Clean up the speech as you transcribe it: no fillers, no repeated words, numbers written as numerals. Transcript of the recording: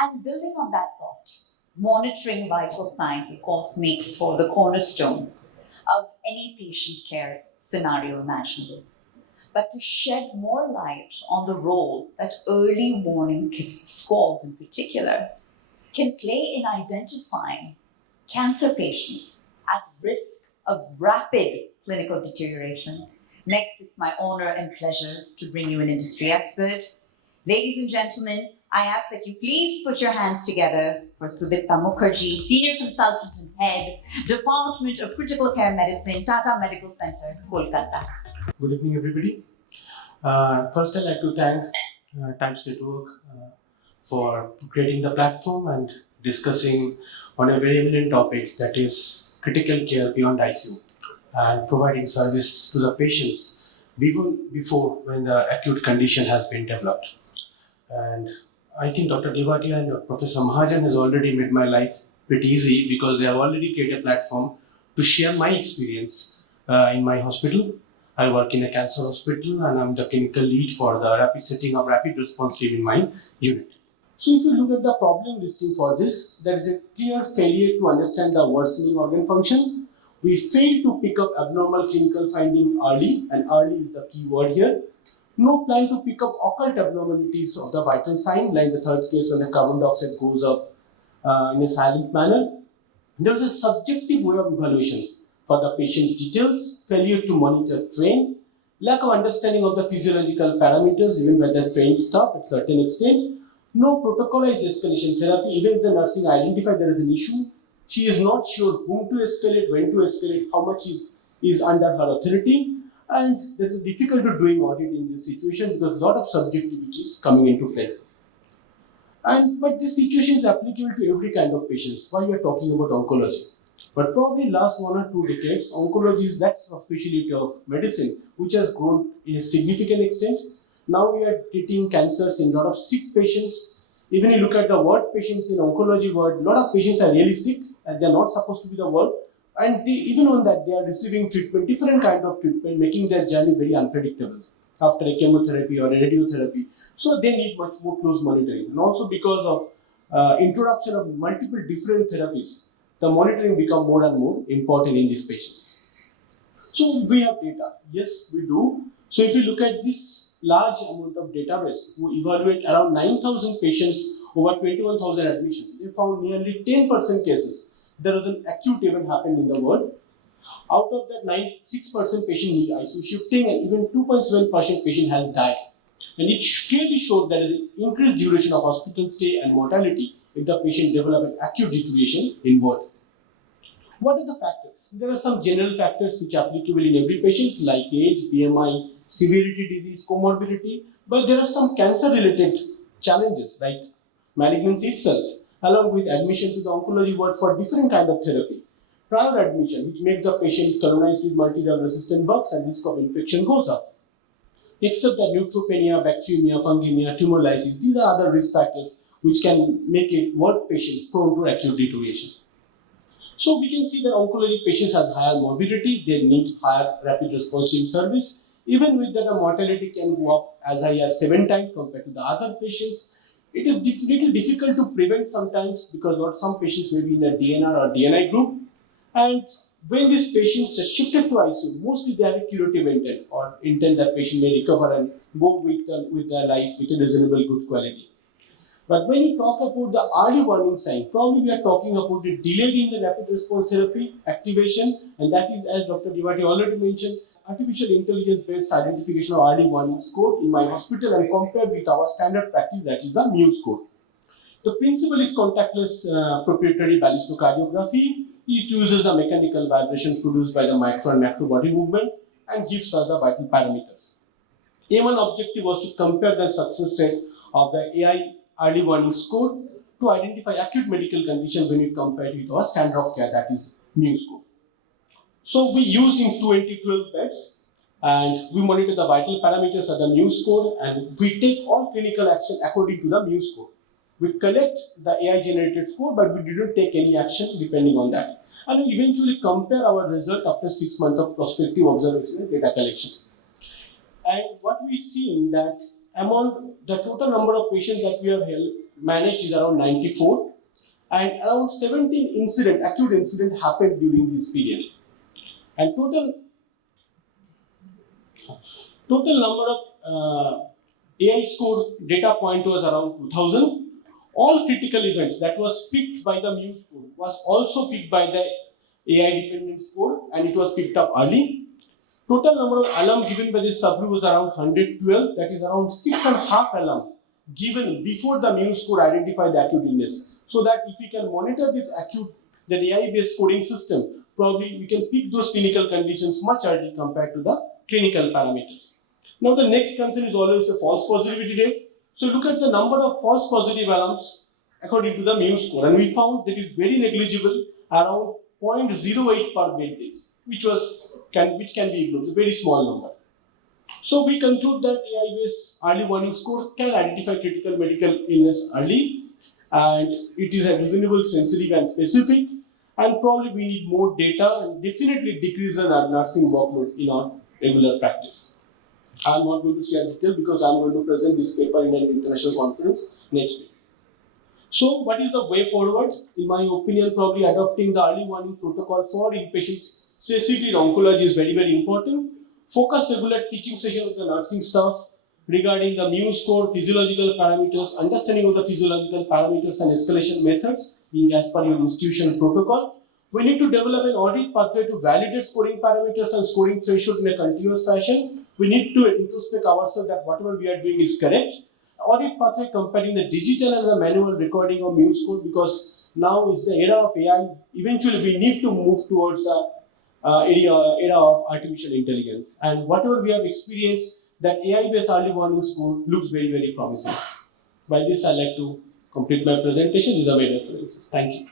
And building on that thought, monitoring vital signs, of course, makes for the cornerstone of any patient care scenario imaginable. But to shed more light on the role that early warning scores in particular can play in identifying cancer patients at risk of rapid clinical deterioration. Next, it's my honor and pleasure to bring you an industry expert. Ladies and gentlemen, I ask that you please put your hands together for Sudipta Mukherjee, Senior Consultant and Head, Department of Critical Care Medicine, Tata Medical Center, Kolkata. Good evening, everybody. First, I'd like to thank Times Network for creating the platform and discussing on a very eminent topic, that is critical care beyond ICU and providing service to the patients before when the acute condition has been developed. And I think Dr. Devati and Professor Mahajan has already made my life pretty easy because they have already created a platform to share my experience in my hospital. I work in a cancer hospital and I'm the clinical lead for the rapid setting of rapid response team in my unit. So if you look at the problem listing for this, there is a clear failure to understand the worsening organ function. We fail to pick up abnormal clinical finding early, and early is the key word here. No plan to pick up occult abnormalities of the vital sign, like the third case when the carbon dioxide goes up in a silent manner. There is a subjective way of evaluation for the patient's details, failure to monitor trained, lack of understanding of the physiological parameters even when the trained staff at certain extent, no protocolized escalation therapy. Even if the nursing identifies there is an issue, she is not sure whom to escalate, when to escalate, how much is under her authority. And there is a difficulty doing audit in this situation because a lot of subjectivity is coming into play. But this situation is applicable to every kind of patients. Why we are talking about oncology? But probably last 1 or 2 decades, oncology is that specialty of medicine which has grown in a significant extent. Now we are treating cancers in a lot of sick patients. Even you look at the ward patients in oncology ward, a lot of patients are really sick and they are not supposed to be the ward. And even on that, they are receiving treatment, different kind of treatment, making their journey very unpredictable after a chemotherapy or a radiotherapy. So they need much more close monitoring. And also because of introduction of multiple different therapies, the monitoring become more and more important in these patients. So we have data. Yes, we do. So if you look at this large amount of database, who evaluate around 9,000 patients over 21,000 admissions, they found nearly 10% cases there was an acute event happened in the world. Out of that, 6% patient need ICU shifting, and even 2.7% patient has died. And it clearly showed there is an increased duration of hospital stay and mortality if the patient develop an acute deterioration in ward. What are the factors? There are some general factors which are applicable in every patient, like age, BMI, severity, disease, comorbidity. But there are some cancer-related challenges, like malignancy itself, along with admission to the oncology ward for different kind of therapy. Prior admission, which makes the patient colonized with multi-drug resistant bugs and risk of infection goes up. Except that neutropenia, bacteremia, fungemia, tumor lysis, these are other risk factors which can make a ward patient prone to acute deterioration. So we can see that oncology patients have higher morbidity, they need higher rapid response team service. Even with that, the mortality can go up as high as 7 times compared to the other patients. It is little difficult to prevent sometimes because some patients may be in the DNR or DNI group. And when these patients are shifted to ICU, mostly they have a curative intent or intent that patient may recover and go with their life with a reasonable good quality. But when you talk about the early warning sign, probably we are talking about the delay in the rapid response therapy activation, and that is, as Dr. Devati already mentioned, artificial intelligence-based identification of early warning score in my hospital and compared with our standard practice, that is the mu score. The principle is contactless proprietary ballistocardiography. It uses the mechanical vibration produced by the micro and macro body movement and gives us the vital parameters. A1 objective was to compare the success rate of the AI early warning score to identify acute medical conditions when you compare it with our standard of care, that is mu score. So we used in 2012 beds and we monitor the vital parameters of the mu score and we take all clinical action according to the mu score. We collect the AI generated score, but we didn't take any action depending on that. And we eventually compare our result after 6 months of prospective observation and data collection. And what we see in that among the total number of patients that we have managed is around 94, and around 17 acute incident happened during this period. And total number of AI score data point was around 2000. All critical events that was picked by the mu score was also picked by the AI dependent score, and it was picked up early. Total number of alarm given by this subgroup was around 112, that is around 6.5 alarm given before the mu score identified the acute illness. So that if we can monitor this the AI-based scoring system, probably we can pick those clinical conditions much early compared to the clinical parameters. Now the next concern is always a false positivity rate. So look at the number of false positive alarms according to the mu score, and we found that is very negligible, around 0.08 per bed days, which can be ignored, a very small number. So we conclude that AI-based early warning score can identify critical medical illness early, and it is a reasonable, sensitive, and specific. And probably we need more data and definitely decrease our nursing workload in our regular practice. I'm not going to share details because I'm going to present this paper in an international conference next week. So, what is the way forward? In my opinion, probably adopting the early warning protocol for inpatients, specifically in oncology, is very, very important. Focus regular teaching session with the nursing staff regarding the mu score, physiological parameters, understanding of the physiological parameters and escalation methods as per your institution protocol. We need to develop an audit pathway to validate scoring parameters and scoring threshold in a continuous fashion. We need to introspect ourselves that whatever we are doing is correct. Audit pathway comparing the digital and the manual recording of mu score, because now is the era of AI. Eventually, we need to move towards the era of artificial intelligence. And whatever we have experienced, that AI-based early warning score looks very, very promising. By this, I'd like to complete my presentation. These are my references. Thank you.